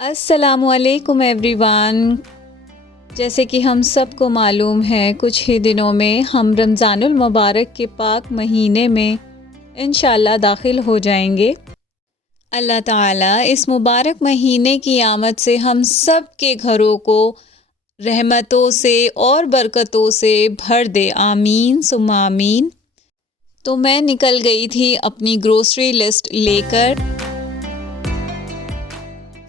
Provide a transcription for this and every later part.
अस्सलामुअलैकुम एवरीवन। जैसे कि हम सबको मालूम है, कुछ ही दिनों में हम रमज़ानुल मुबारक के पाक महीने में इंशाल्लाह दाखिल हो जाएंगे। अल्लाह ताला इस मुबारक महीने की आमद से हम सब के घरों को रहमतों से और बरकतों से भर दे, आमीन सुम्मा आमीन। तो मैं निकल गई थी अपनी ग्रोसरी लिस्ट लेकर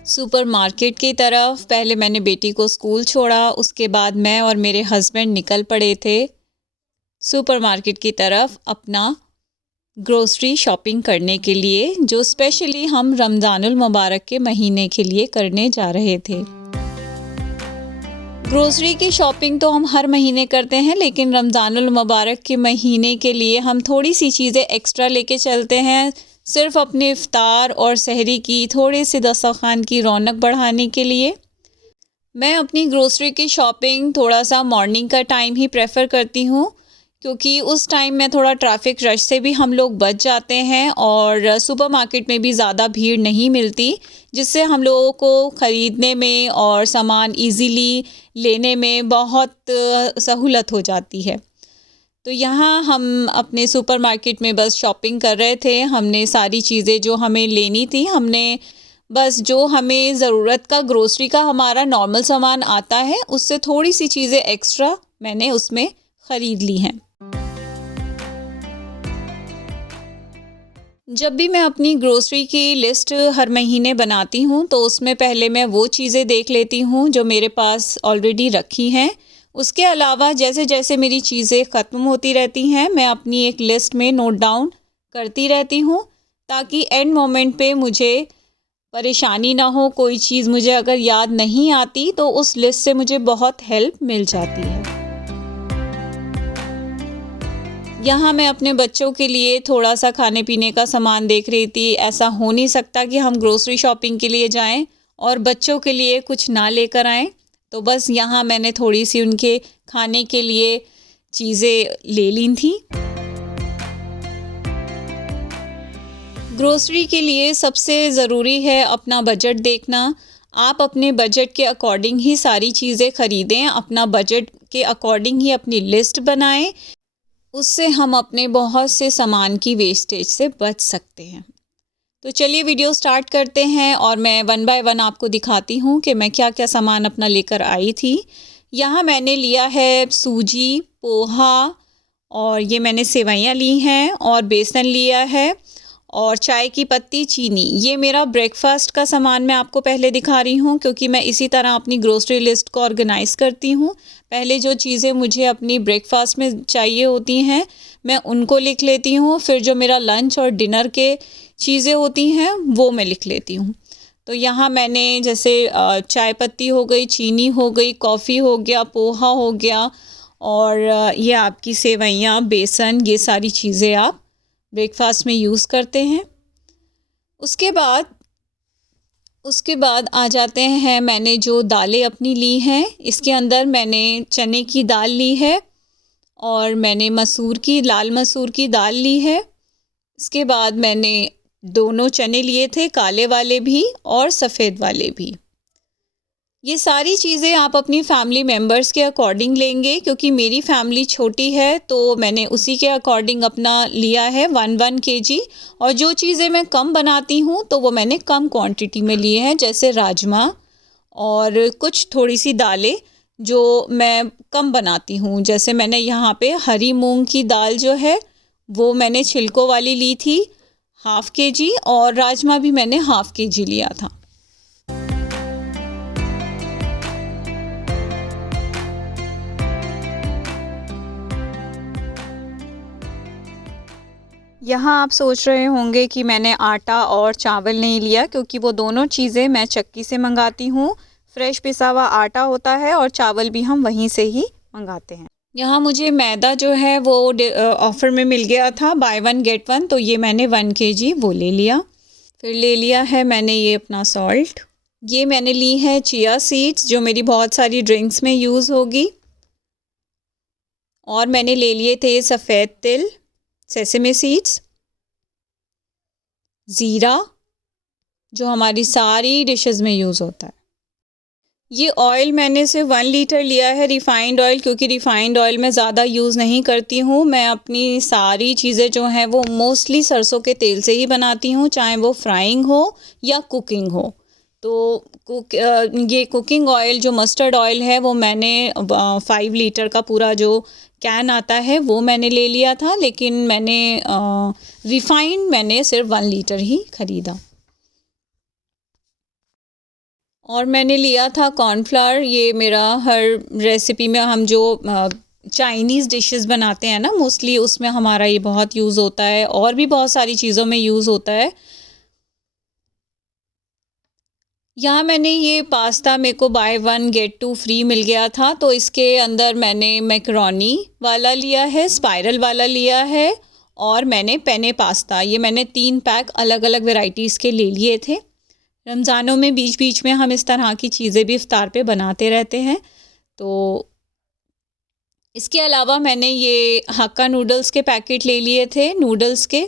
सुपरमार्केट की तरफ। पहले मैंने बेटी को स्कूल छोड़ा, उसके बाद मैं और मेरे हस्बैंड निकल पड़े थे सुपरमार्केट की तरफ अपना ग्रोसरी शॉपिंग करने के लिए, जो स्पेशली हम रमज़ानुल मुबारक के महीने के लिए करने जा रहे थे। ग्रोसरी की शॉपिंग तो हम हर महीने करते हैं, लेकिन रमज़ानुल मुबारक के महीने के लिए हम थोड़ी सी चीज़ें एक्स्ट्रा लेके चलते हैं, सिर्फ़ अपने इफ्तार और सहरी की थोड़े से दस्तरखान की रौनक बढ़ाने के लिए। मैं अपनी ग्रोसरी की शॉपिंग थोड़ा सा मॉर्निंग का टाइम ही प्रेफर करती हूँ, क्योंकि उस टाइम में थोड़ा ट्रैफिक रश से भी हम लोग बच जाते हैं और सुपरमार्केट में भी ज़्यादा भीड़ नहीं मिलती, जिससे हम लोगों को ख़रीदने में और सामान इजीली लेने में बहुत सहूलत हो जाती है। तो यहाँ हम अपने सुपरमार्केट में बस शॉपिंग कर रहे थे। हमने सारी चीज़ें जो हमें लेनी थी, हमने बस जो हमें ज़रूरत का ग्रोसरी का हमारा नॉर्मल सामान आता है, उससे थोड़ी सी चीज़ें एक्स्ट्रा मैंने उसमें ख़रीद ली हैं। जब भी मैं अपनी ग्रोसरी की लिस्ट हर महीने बनाती हूँ, तो उसमें पहले मैं वो चीज़ें देख लेती हूँ जो मेरे पास ऑलरेडी रखी हैं। उसके अलावा जैसे जैसे मेरी चीज़ें ख़त्म होती रहती हैं, मैं अपनी एक लिस्ट में नोट डाउन करती रहती हूँ, ताकि एंड मोमेंट पे मुझे परेशानी ना हो। कोई चीज़ मुझे अगर याद नहीं आती, तो उस लिस्ट से मुझे बहुत हेल्प मिल जाती है। यहाँ मैं अपने बच्चों के लिए थोड़ा सा खाने पीने का सामान देख रही थी। ऐसा हो नहीं सकता कि हम ग्रोसरी शॉपिंग के लिए जाएं और बच्चों के लिए कुछ ना लेकर आएं। तो बस यहाँ मैंने थोड़ी सी उनके खाने के लिए चीज़ें ले ली थी। ग्रोसरी के लिए सबसे ज़रूरी है अपना बजट देखना। आप अपने बजट के अकॉर्डिंग ही सारी चीज़ें ख़रीदें, अपना बजट के अकॉर्डिंग ही अपनी लिस्ट बनाएं। उससे हम अपने बहुत से सामान की वेस्टेज से बच सकते हैं। तो चलिए वीडियो स्टार्ट करते हैं और मैं वन बाय वन आपको दिखाती हूँ कि मैं क्या क्या सामान अपना लेकर आई थी। यहाँ मैंने लिया है सूजी, पोहा, और ये मैंने सेवइयाँ ली हैं, और बेसन लिया है, और चाय की पत्ती, चीनी। ये मेरा ब्रेकफास्ट का सामान मैं आपको पहले दिखा रही हूँ, क्योंकि मैं इसी तरह अपनी ग्रोसरी लिस्ट को ऑर्गेनाइज़ करती हूँ। पहले जो चीज़ें मुझे अपनी ब्रेकफास्ट में चाहिए होती हैं, मैं उनको लिख लेती हूँ। फिर जो मेरा लंच और डिनर के चीज़ें होती हैं, वो मैं लिख लेती हूँ। तो यहाँ मैंने जैसे चाय पत्ती हो गई, चीनी हो गई, कॉफ़ी हो गया, पोहा हो गया, और ये आपकी सेवइयाँ, बेसन, ये सारी चीज़ें आप ब्रेकफास्ट में यूज़ करते हैं। उसके बाद आ जाते हैं, मैंने जो दालें अपनी ली हैं, इसके अंदर मैंने चने की दाल ली है, और मैंने लाल मसूर की दाल ली है। इसके बाद मैंने दोनों चने लिए थे, काले वाले भी और सफ़ेद वाले भी। ये सारी चीज़ें आप अपनी फैमिली मेम्बर्स के अकॉर्डिंग लेंगे, क्योंकि मेरी फैमिली छोटी है, तो मैंने उसी के अकॉर्डिंग अपना लिया है 1 kg। और जो चीज़ें मैं कम बनाती हूँ, तो वो मैंने कम क्वांटिटी में लिए हैं, जैसे राजमा और कुछ थोड़ी सी दालें जो मैं कम बनाती हूँ। जैसे मैंने यहाँ पे हरी मूंग की दाल जो है, वो मैंने छिलकों वाली ली थी, 1/2 kg, और राजमा भी मैंने 1/2 kg लिया था। यहाँ आप सोच रहे होंगे कि मैंने आटा और चावल नहीं लिया, क्योंकि वो दोनों चीज़ें मैं चक्की से मंगाती हूँ। फ्रेश पिसा हुआ आटा होता है और चावल भी हम वहीं से ही मंगाते हैं। यहाँ मुझे मैदा जो है वो ऑफ़र में मिल गया था, बाय 1 गेट 1, तो ये मैंने 1 kg वो ले लिया। फिर ले लिया है मैंने ये अपना सॉल्ट। ये मैंने ली है चिया सीड्स, जो मेरी बहुत सारी ड्रिंक्स में यूज़ होगी। और मैंने ले लिए थे सफ़ेद तिल, सेसमे सीड्स, ज़ीरा, जो हमारी सारी डिशेस में यूज़ होता है। ये ऑयल मैंने सिर्फ 1 लीटर लिया है रिफ़ाइंड ऑयल, क्योंकि रिफ़ाइंड ऑयल मैं ज़्यादा यूज़ नहीं करती हूँ। मैं अपनी सारी चीज़ें जो हैं वो मोस्टली सरसों के तेल से ही बनाती हूँ, चाहे वो फ्राइंग हो या कुकिंग हो। तो ये कुकिंग ऑयल जो मस्टर्ड ऑयल है वो मैंने 5 लीटर का पूरा जो कैन आता है वो मैंने ले लिया था, लेकिन मैंने रिफ़ाइंड मैंने सिर्फ 1 लीटर ही ख़रीदा। और मैंने लिया था कॉर्नफ्लावर। ये मेरा हर रेसिपी में हम जो चाइनीज़ डिशेस बनाते हैं ना, मोस्टली उसमें हमारा ये बहुत यूज़ होता है, और भी बहुत सारी चीज़ों में यूज़ होता है। यहाँ मैंने ये पास्ता, मेरे को बाय 1 गेट 2 फ्री मिल गया था, तो इसके अंदर मैंने मैकरोनी वाला लिया है, स्पाइरल वाला लिया है, और मैंने पेने पास्ता, ये मैंने 3 पैक अलग-अलग वैराइटीज़ के ले लिए थे। रमज़ानों में बीच-बीच में हम इस तरह की चीज़ें भी इफ़्तार पे बनाते रहते हैं। तो इसके अलावा मैंने ये हक्का नूडल्स के पैकेट ले लिए थे, नूडल्स के।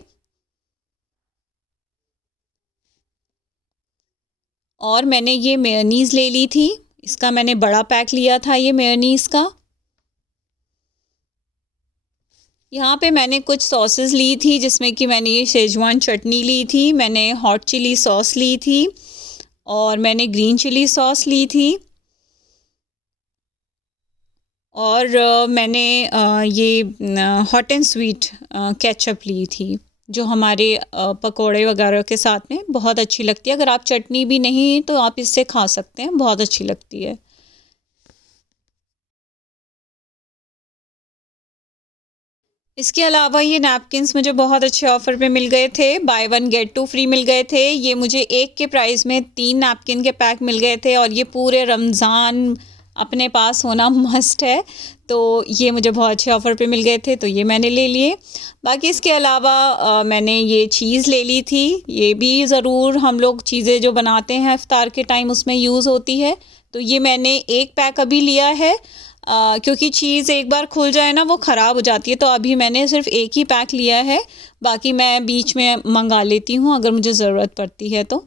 और मैंने ये मेयोनीज़ ले ली थी, इसका मैंने बड़ा पैक लिया था ये मेयोनीज़ का। यहाँ पे मैंने कुछ सॉसेस ली थी, जिसमें कि मैंने ये शेज़वान चटनी ली थी, मैंने हॉट चिली सॉस ली थी, और मैंने ग्रीन चिली सॉस ली थी, और मैंने ये हॉट एंड स्वीट केचप ली थी, जो हमारे पकोड़े वगैरह के साथ में बहुत अच्छी लगती है। अगर आप चटनी भी नहीं तो आप इससे खा सकते हैं, बहुत अच्छी लगती है। इसके अलावा ये नैपकिन्स मुझे बहुत अच्छे ऑफ़र पे मिल गए थे, बाय 1 गेट 2 फ्री मिल गए थे। ये मुझे एक के प्राइस में 3 नैपकिन के पैक मिल गए थे, और ये पूरे रमज़ान अपने पास होना मस्ट है। तो ये मुझे बहुत अच्छे ऑफ़र पे मिल गए थे, तो ये मैंने ले लिए। बाकी इसके अलावा मैंने ये चीज़ ले ली थी, ये भी ज़रूर हम लोग चीज़ें जो बनाते हैं इफ़्तार के टाइम उसमें यूज़ होती है। तो ये मैंने 1 पैक अभी लिया है, क्योंकि चीज़ एक बार खुल जाए ना वो ख़राब हो जाती है, तो अभी मैंने सिर्फ़ 1 ही पैक लिया है, बाकी मैं बीच में मंगा लेती हूँ अगर मुझे ज़रूरत पड़ती है तो।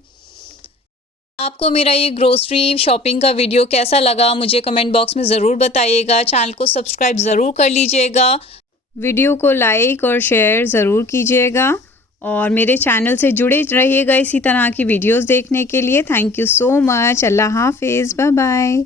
आपको मेरा ये ग्रोसरी शॉपिंग का वीडियो कैसा लगा मुझे कमेंट बॉक्स में ज़रूर बताइएगा। चैनल को सब्सक्राइब ज़रूर कर लीजिएगा, वीडियो को लाइक और शेयर ज़रूर कीजिएगा, और मेरे चैनल से जुड़े रहिएगा इसी तरह की वीडियोज़ देखने के लिए। Thank you so much. अल्लाह हाफ़िज़। Bye bye.